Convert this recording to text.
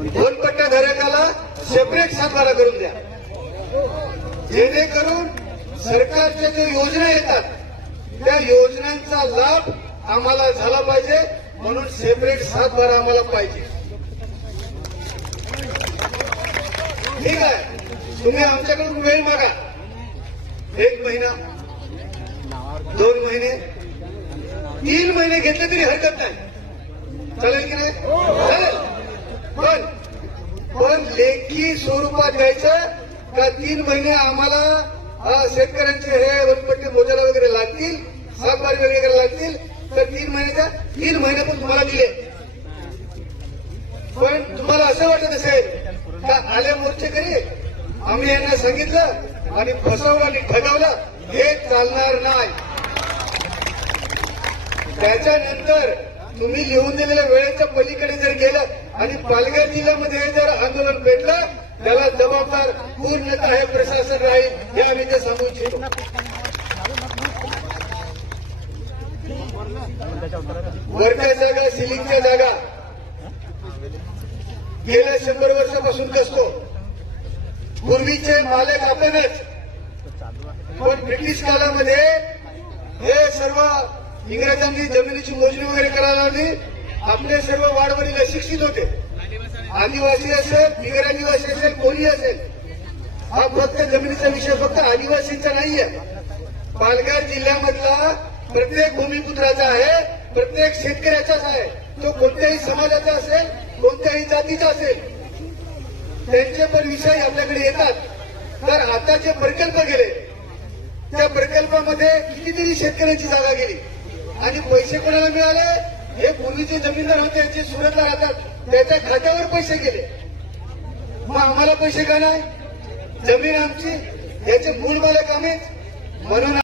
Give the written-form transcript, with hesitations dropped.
दोनपट्टा धारकाला सेपरेट सातबारा करून द्या, जेणेकरून सरकारच्या ज्या योजना येतात त्या योजनांचा लाभ आम्हाला झाला पाहिजे, म्हणून सेपरेट सातबारा आम्हाला पाहिजे. ठीक आहे, तुम्ही आमच्याकडून वेळ मागा, 1 महिना 2 महिने 3 महिने घेतले तरी हरकत नाही, चालेल की नाही? चालेल, पण लेखी स्वरूपात द्यायचं का 3 महिने आम्हाला शेतकऱ्यांचे हे वनपट्टी मोजायला वगैरे लागतील, सातबारे वगैरे लागतील, तर 3 महिने पण तुम्हाला दिले. पण तुम्हाला असं वाटत असेल का आले मोर्चेकरी आम्ही यांना सांगितलं आणि फसवलं आणि ठगवलं, हे चालणार नाही. त्याच्यानंतर तुम्ही लिहून दिलेल्या वेळेच्या पलीकडे जर गेलं आणि पालघर जिल्ह्यामध्ये जर आंदोलन पेटलं, त्याला जबाबदार पूर्णतः हे प्रशासन राहील, हे आम्ही ते सांगू इच्छितो. वरच्या जागा, सिलिंगच्या जागा गेल्या 100 वर्षापासून कसतो. पूर्वीचे मालक आपणच, पण ब्रिटिश काळामध्ये हे सर्व इंग्रजांनी जमिनीची मोजणी वगैरे करायला लावली. आपले सर्व वाडवडील अशिक्षित होते, आदिवासी असेल, बिगर आदिवासी असेल, कोणी असेल. हा फक्त जमिनीचा विषय फक्त आदिवासींचा नाहीये, पालघर जिल्ह्यामधला प्रत्येक भूमिपुत्राचा आहे, प्रत्येक शेतकऱ्याचाच आहे. तो कोणत्याही समाजाचा असेल, कोणत्याही जातीचा असेल, त्यांचे पण विषय आपल्याकडे येतात. तर आता जे प्रकल्प गेले त्या प्रकल्पामध्ये कितीतरी शेतकऱ्यांची जागा गेली आणि पैसे कोणाला मिळाले? हे पूर्वीचे जमीनदार होते, जे सुरतला राहतात, त्याच्या खात्यावर पैसे गेले. मग आम्हाला पैसे का नाही? जमीन आमची, याचे मूळ मालक आम्हीच, म्हणून